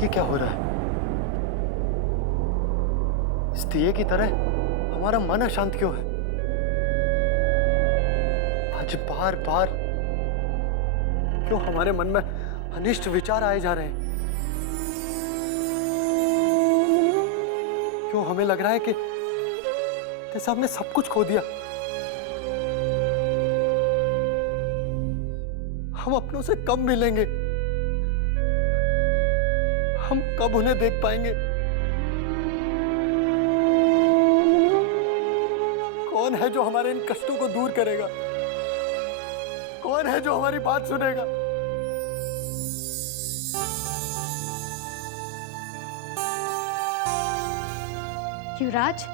ये क्या हो रहा है? इस दिए की तरह हमारा मन अशांत क्यों है? आज बार बार क्यों हमारे मन में अनिष्ट विचार आए जा रहे हैं? क्यों हमें लग रहा है कि जैसे हमने सब कुछ खो दिया? हम अपनों से कब मिलेंगे? हम कब उन्हें देख पाएंगे? कौन है जो हमारे इन कष्टों को दूर करेगा? कौन है जो हमारी बात सुनेगा? युवराज,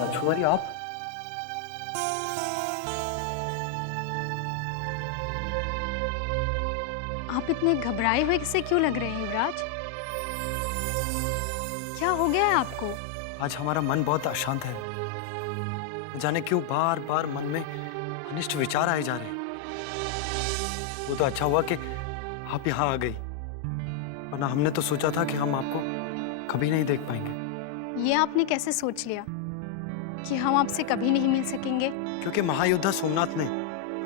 राजकुमारी, आप? आप इतने घबराए हुए से क्यों लग रहे हैं युवराज? क्या हो गया है आपको? आज हमारा मन बहुत अशांत है। न जाने क्यों बार बार मन में अनिष्ट विचार आए जा रहे हैं। वो तो अच्छा हुआ कि आप यहाँ आ गई, वरना हमने तो सोचा था कि हम आपको कभी नहीं देख पाएंगे। ये आपने कैसे सोच लिया कि हम आपसे कभी नहीं मिल सकेंगे? क्योंकि महायोद्धा सोमनाथ ने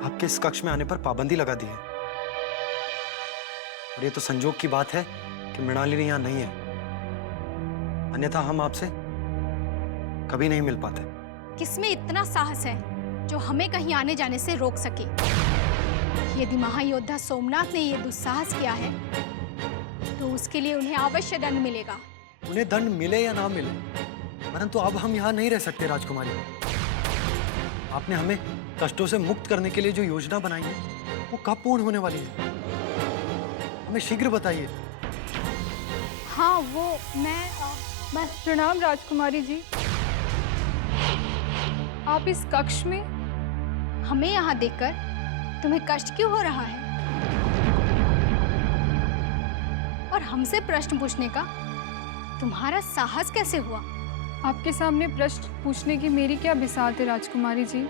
आपके इस कक्ष में आने पर पाबंदी लगा दी है। और ये तो संजोग की बात है कि मृणालिनी यहाँ नहीं है, अन्यथा हम आपसे कभी नहीं मिल पाते। किसमें इतना साहस है जो हमें कहीं आने जाने से रोक सके? यदि महायोद्धा सोमनाथ ने यह दुस्साहस किया है तो उसके लिए उन्हें अवश्य दंड मिलेगा। उन्हें दंड मिले या ना मिले, परंतु अब हम यहाँ नहीं रह सकते राजकुमारी। आपने हमें कष्टों से मुक्त करने के लिए जो योजना बनाई है वो कब पूर्ण होने वाली है? हमें शीघ्र बताइए। हाँ, वो बस प्रणाम राजकुमारी जी। आप इस कक्ष में? हमें यहाँ देखकर तुम्हें कष्ट क्यों हो रहा है? और हमसे प्रश्न पूछने का तुम्हारा साहस कैसे हुआ? आपके सामने प्रश्न पूछने की मेरी क्या बिसात है राजकुमारी जी,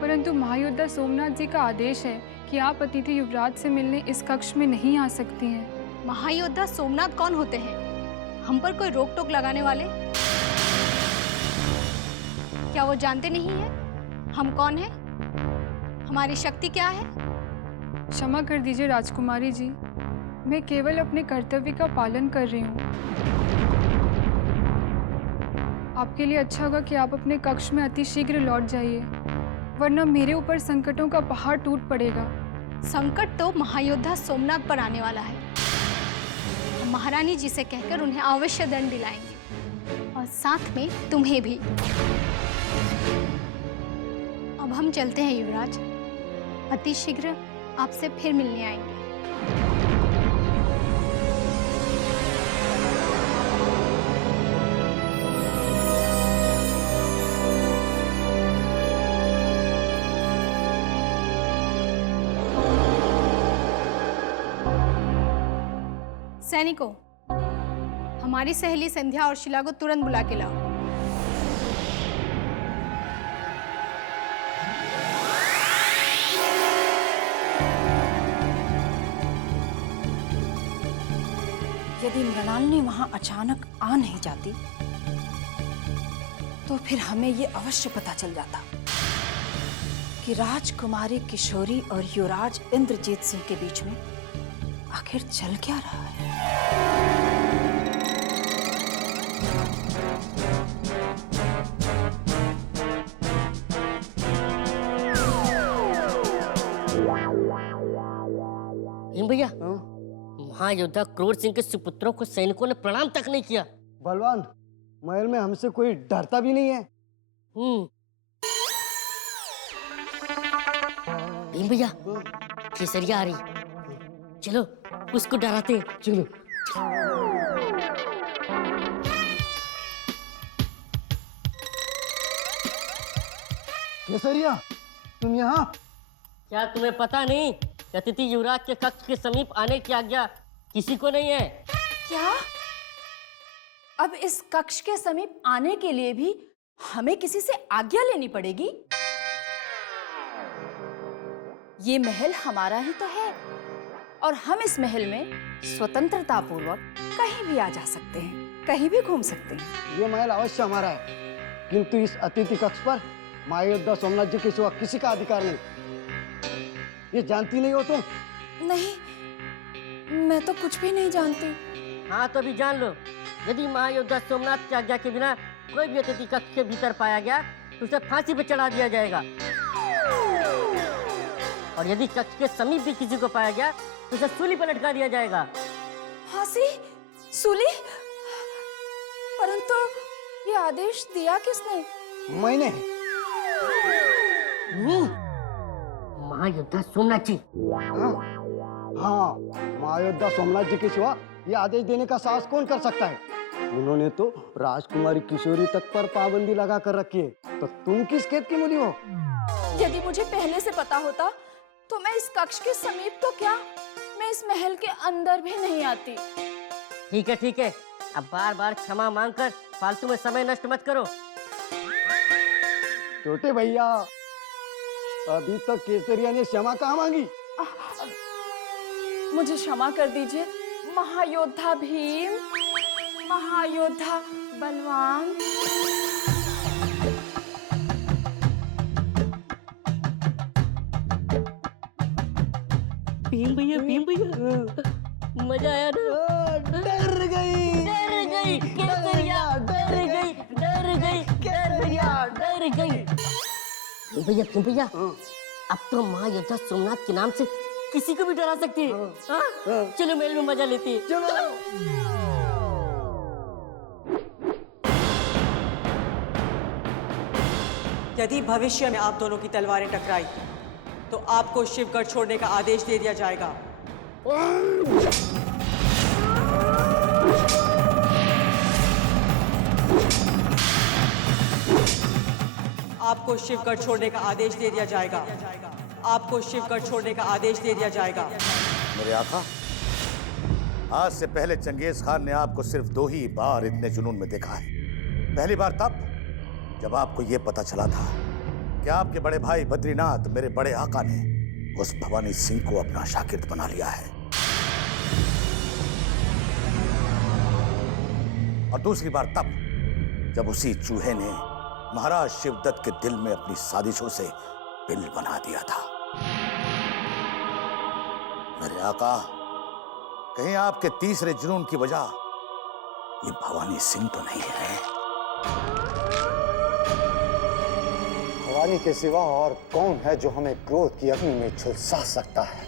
परंतु महायोद्धा सोमनाथ जी का आदेश है कि आप अतिथि युवराज से मिलने इस कक्ष में नहीं आ सकती हैं। महायोद्धा सोमनाथ कौन होते हैं? हम पर कोई रोक टोक लगाने वाले? क्या वो जानते नहीं हैं हम कौन हैं? हमारी शक्ति क्या है? क्षमा कर दीजिए राजकुमारी जी, मैं केवल अपने कर्तव्य का पालन कर रही हूँ। आपके लिए अच्छा होगा कि आप अपने कक्ष में अति शीघ्र लौट जाइए, वरना मेरे ऊपर संकटों का पहाड़ टूट पड़ेगा। संकट तो महायोद्धा सोमनाथ पर आने वाला है। हम महारानी जी से कहकर उन्हें अवश्य दंड दिलाएंगे, और साथ में तुम्हें भी। अब हम चलते हैं युवराज, अति शीघ्र आपसे फिर मिलने आएंगे। सैनिकों, हमारी सहेली संध्या और शिला को तुरंत बुला के लाओ। यदि मृणालिनी वहां अचानक आ नहीं जाती तो फिर हमें ये अवश्य पता चल जाता कि राजकुमारी किशोरी और युवराज इंद्रजीत सिंह के बीच में आखिर चल क्या रहा है। भैया, महायोद्धा क्रूर सिंह के सुपुत्रों को सैनिकों ने प्रणाम तक नहीं किया। बलवान, महल में हमसे कोई डरता भी नहीं है। भीम भैया, केसरिया आ रही, चलो उसको डराते हैं। चलो। केसरिया, तुम यहाँ? क्या तुम्हें पता नहीं अतिथि युवराज के कक्ष के समीप आने की आज्ञा किसी को नहीं है? क्या? अब इस कक्ष के समीप आने के लिए भी हमें किसी से आज्ञा लेनी पड़ेगी? ये महल हमारा ही तो है, और हम इस महल में स्वतंत्रता पूर्वक कहीं भी आ जा सकते हैं, कहीं भी घूम सकते हैं। ये महल अवश्य हमारा है, किंतु इस अतिथि कक्ष पर महायोद्धा सोमनाथ जी के सिवा किसी का अधिकार नहीं। ये जानती नहीं हो तुम? नहीं, मैं तो कुछ भी नहीं जानती। हाँ तो भी जान लो, यदि महायोद्धा सोमनाथ की आज्ञा के बिना कोई भी अतिथि कक्ष के भीतर पाया गया तो उसे फांसी पर चढ़ा दिया जाएगा, और यदि कक्ष के समीप भी किसी को पाया गया तो उसे सूली पर लटका दिया जाएगा। फांसी? सूली? परंतु ये आदेश दिया किसने? मैंने। महायोद्धा सोमनाथ जी। हाँ, महायोद्धा सोमनाथ जी के सिवा ये आदेश देने का साहस कौन कर सकता है? उन्होंने तो राजकुमारी किशोरी तक पर पाबंदी लगा कर रखी है, तो तुम किस खेत की मूली हो? यदि मुझे पहले से पता होता तो मैं इस कक्ष के समीप तो क्या, मैं इस महल के अंदर भी नहीं आती। ठीक है, अब बार बार क्षमा मांगकर फालतू में समय नष्ट मत करो। छोटे भैया, अभी तक केसरिया ने क्षमा कहाँ मांगी? मुझे क्षमा कर दीजिए महायोद्धा भीम, महायोद्धा बलवान। भीम भैया मजा आया ना? डर गई केसरिया, डर गई। भीम भैया अब तो महायोद्धा सोमनाथ के नाम से किसी को भी डरा सकती है। हाँ? चलो मेल में मजा लेती है। यदि भविष्य में आप दोनों की तलवारें टकराई तो आपको शिवगढ़ छोड़ने का आदेश दे दिया जाएगा। आपको शिवगढ़ छोड़ने का आदेश दे दिया जाएगा। आपको शिवगढ़ छोड़ने का आदेश दे दिया जाएगा। मेरे आका, आज से पहले चंगेज खान ने आपको सिर्फ 2 ही बार इतने जुनून में देखा है। पहली बार तब जब आपको यह पता चला था कि आपके बड़े भाई बद्रीनाथ, मेरे बड़े आका ने उस भवानी सिंह को अपना शागिर्द बना लिया है, और दूसरी बार तब जब उसी चूहे ने महाराज शिवदत्त के दिल में अपनी साजिशों से बिल बना दिया था। मेरे आका, कहीं आपके तीसरे जुनून की वजह ये भवानी सिंह तो नहीं है? भवानी के सिवा और कौन है जो हमें क्रोध की अग्नि में झुलसा सकता है?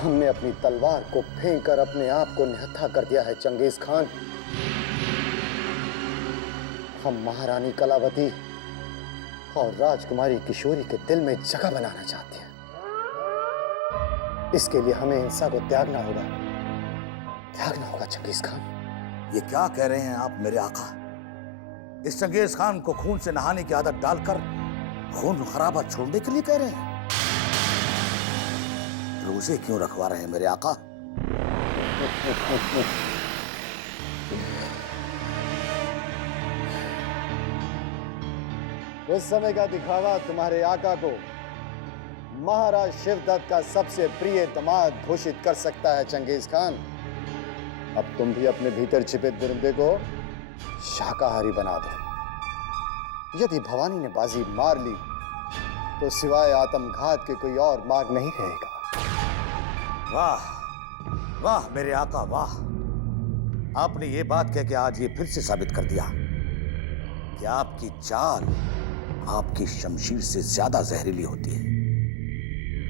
हमने अपनी तलवार को फेंक कर अपने आप को निहत्था कर दिया है चंगेज खान। हम महारानी कलावती और राजकुमारी किशोरी के दिल में जगह बनाना चाहते हैं। इसके लिए हमें हिंसा को त्यागना होगा चंगेज खान। ये क्या कह रहे हैं आप मेरे आका? इस चंगेज खान को खून से नहाने की आदत डालकर खून खराबा छोड़ने के लिए कह रहे हैं? रोजे क्यों रखवा रहे हैं मेरे आका? उस समय का दिखावा तुम्हारे आका को महाराज शिवदत्त का सबसे प्रिय दामाद घोषित कर सकता है चंगेज खान। अब तुम भी अपने भीतर छिपे दुर्बे को शाकाहारी बना दो। यदि भवानी ने बाजी मार ली तो सिवाय आत्मघात के कोई और मार्ग नहीं रहेगा। वाह वाह मेरे आका वाह! आपने ये बात कह के आज ये फिर से साबित कर दिया कि आपकी चाल आपकी शमशीर से ज्यादा जहरीली होती है।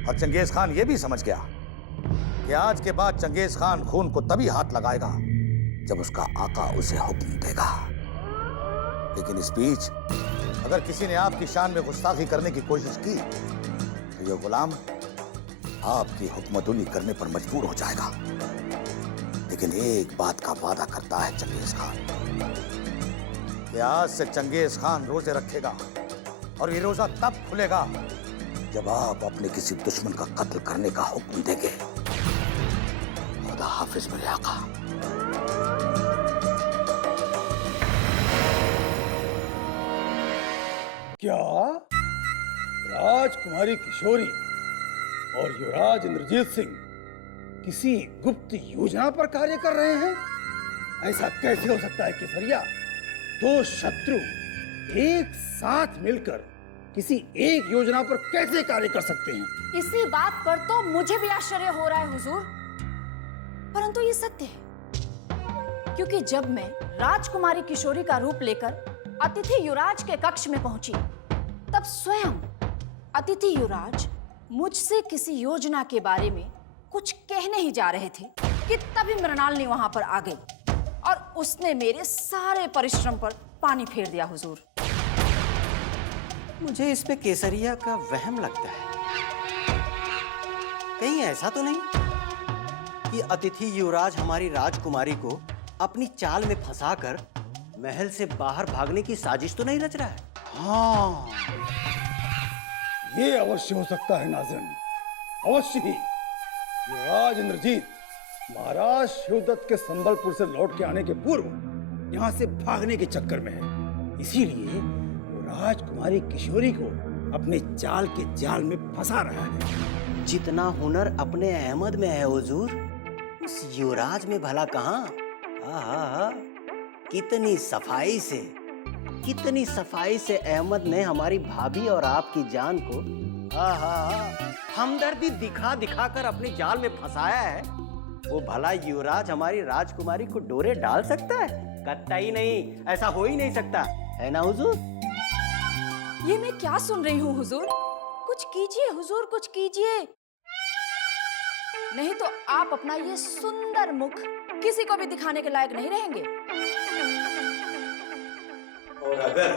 और चंगेज खान ये भी समझ गया कि आज के बाद चंगेज खान खून को तभी हाथ लगाएगा जब उसका आका उसे हुक्म देगा। लेकिन इस बीच अगर किसी ने आपकी शान में गुस्ताखी करने की कोशिश की तो यह गुलाम आपकी हुक्मतुली करने पर मजबूर हो जाएगा। लेकिन एक बात का वादा करता है चंगेज खान कि आज से चंगेज खान रोजे रखेगा, और ये रोजा तब खुलेगा जब आप अपने किसी दुश्मन का कत्ल करने का हुक्म देंगे। खुदा हाफिज मेरे आका। क्या राजकुमारी किशोरी और युवराज इंद्रजीत सिंह किसी गुप्त योजना पर कार्य कर रहे हैं? ऐसा कैसे हो सकता है केसरिया? दो शत्रु एक साथ मिलकर किसी एक योजना पर कैसे कार्य कर सकते हैं? इसी बात पर तो मुझे भी आश्चर्य हो रहा है हुजूर, परंतु ये सत्य है, क्योंकि जब मैं राजकुमारी किशोरी का रूप लेकर अतिथि युवराज के कक्ष में पहुंची, तब स्वयं अतिथि युवराज मुझसे किसी योजना के बारे में कुछ कहने ही जा रहे थे कि तभी मृणालिनी वहां पर आ गई और उसने मेरे सारे परिश्रम पर पानी फेर दिया हुजूर। मुझे इस पे केसरिया का वहम लगता है। कहीं ऐसा तो नहीं कि अतिथि युवराज हमारी राजकुमारी को अपनी चाल में फंसाकर महल से बाहर भागने की साजिश तो नहीं रच रहा है? हाँ, ये अवश्य हो सकता है नाज़िम, अवश्य ही। युवराज इंद्रजीत महाराज शिवदत्त के संबलपुर से लौट के आने के पूर्व यहाँ से भागने के चक्कर में है, इसीलिए वो राजकुमारी किशोरी को अपने चाल के जाल में फंसा रहा है। जितना हुनर अपने अहमद में है हुजूर, उस युवराज में भला कहाँ? आहा, कितनी सफाई से अहमद ने हमारी भाभी और आपकी जान को हमदर्दी दिखा दिखा कर अपने जाल में फंसाया है। वो भला युवराज हमारी राजकुमारी को डोरे डाल सकता है? कतई नहीं, ऐसा हो ही नहीं सकता, है ना हुजूर? ये मैं क्या सुन रही हूँ हुजूर? कुछ कीजिए हुजूर, कुछ कीजिए, नहीं तो आप अपना ये सुंदर मुख किसी को भी दिखाने के लायक नहीं रहेंगे। और अगर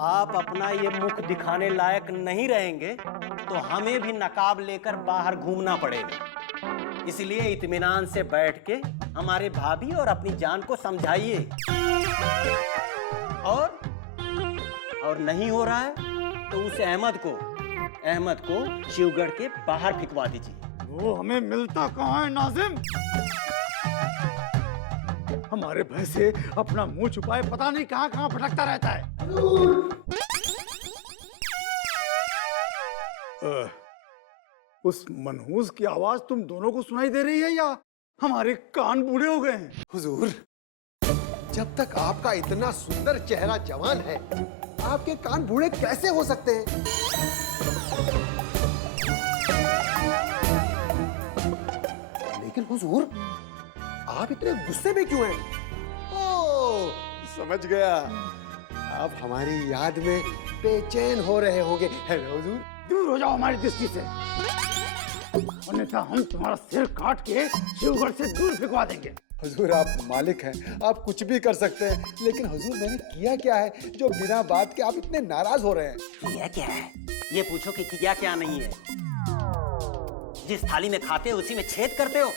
आप अपना ये मुख दिखाने लायक नहीं रहेंगे तो हमें भी नकाब लेकर बाहर घूमना पड़ेगा। इसलिए इत्मीनान से बैठ के हमारे भाभी और अपनी जान को समझाइए। और नहीं हो रहा है तो उस अहमद को शिवगढ़ के बाहर फिकवा दीजिए। वो हमें मिलता कहाँ है नाज़िम? हमारे भय से अपना मुंह छुपाए पता नहीं कहाँ कहाँ भटकता रहता है। उस मनहूस की आवाज तुम दोनों को सुनाई दे रही है या हमारे कान बूढ़े हो गए हैं? हुजूर, जब तक आपका इतना सुंदर चेहरा जवान है, आपके कान बूढ़े कैसे हो सकते हैं? लेकिन हुजूर, आप इतने गुस्से में क्यों हैं? ओह, समझ गया, आप हमारी याद में बेचैन हो रहे होंगे, है ना हुजूर? दूर हो जाओ हमारी दृष्टि से, अन्यथा हम तुम्हारा सिर काट के शिवगढ़ से दूर फिकवा देंगे। हुजूर, आप मालिक हैं, आप कुछ भी कर सकते हैं, लेकिन हुजूर मैंने किया क्या है जो बिना बात के आप इतने नाराज हो रहे हैं? किया क्या है ये पूछो कि किया क्या नहीं है। जिस थाली में खाते हो उसी में छेद करते हो।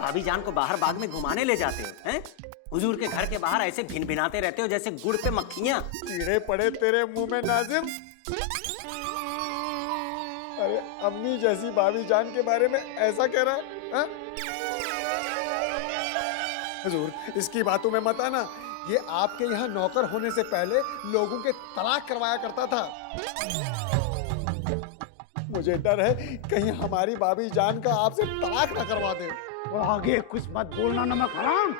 भाभी जान को बाहर बाग में घुमाने ले जाते हो, हैं? हुजूर के घर के बाहर ऐसे भिन भिनाते रहते हो जैसे गुड़ पे मक्खियां। कीड़े पड़े तेरे मुंह में नाजिम। अरे अम्मी जैसी भाभी जान के बारे में ऐसा कह रहा है? हुजूर, इसकी बातों में मत आना। ये आपके यहाँ नौकर होने से पहले लोगों के तलाक करवाया करता था। मुझे डर है कहीं हमारी भाभी जान का आपसे तलाक ना करवा दे। और आगे कुछ मत बोलना नमक हराम।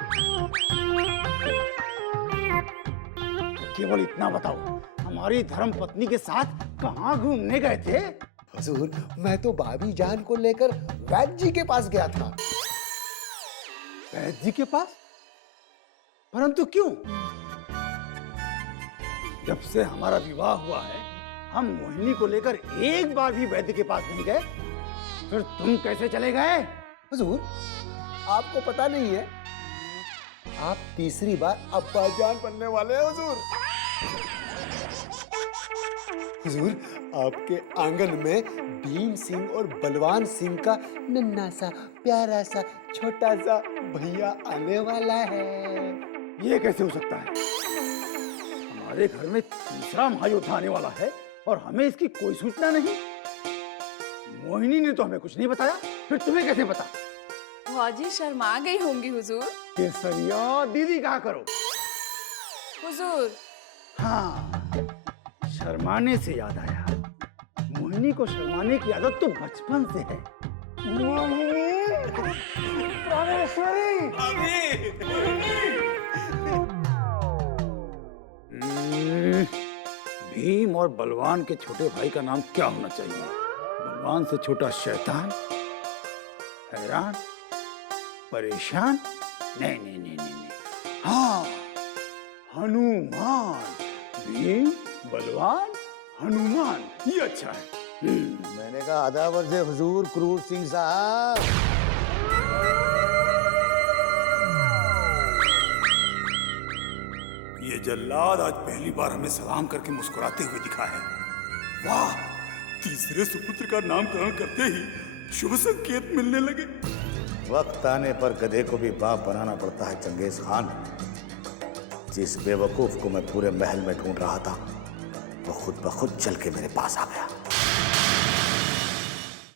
केवल इतना बताओ, हमारी धर्म पत्नी के साथ कहाँ घूमने गए थे? हुजूर, मैं तो भाभी जान को लेकर वैद्य जी के पास गया था। वैद्य जी के पास? परंतु क्यों? जब से हमारा विवाह हुआ है, हम मोहिनी को लेकर एक बार भी वैद्य के पास नहीं गए, फिर तुम कैसे चले गए? हुजूर, आपको पता नहीं है, आप तीसरी बार अब्बा जान बनने वाले हैं हुजूर। हुजूर, आपके आंगन में भीम सिंह और बलवान सिंह का नन्हा सा प्यारा सा छोटा सा भैया आने वाला है। ये कैसे हो सकता है? हमारे घर में तीसरा महायोद्धा आने वाला है और हमें इसकी कोई सूचना नहीं। मोहिनी ने तो हमें कुछ नहीं बताया, फिर तुम्हें कैसे पता? भाजी शर्मा गई होंगी हुजूर। केसरिया, दीदी कहा करो। हुजूर, हाँ, शर्माने से याद आया, मोहिनी को शर्माने की आदत तो बचपन से है। भीम और बलवान के छोटे भाई का नाम क्या होना चाहिए? बलवान से छोटा शैतान, हैरान, परेशान? नहीं नहीं नहीं नहीं नहीं, हाँ, हनुमान। भीम, बलवान, हनुमान, ये अच्छा है। मैंने कहा अदावर से हुजूर क्रूर सिंह साहब। ये जल्लाद आज पहली बार हमें सलाम करके मुस्कुराते हुए दिखा है। वाह, तीसरे सुपुत्र का नामकरण करते ही शुभ संकेत मिलने लगे। वक्त आने पर गधे को भी बाप बनाना पड़ता है चंगेज खान। जिस बेवकूफ को मैं पूरे महल में ढूंढ रहा था वो खुद ब खुद चल के मेरे पास आ गया।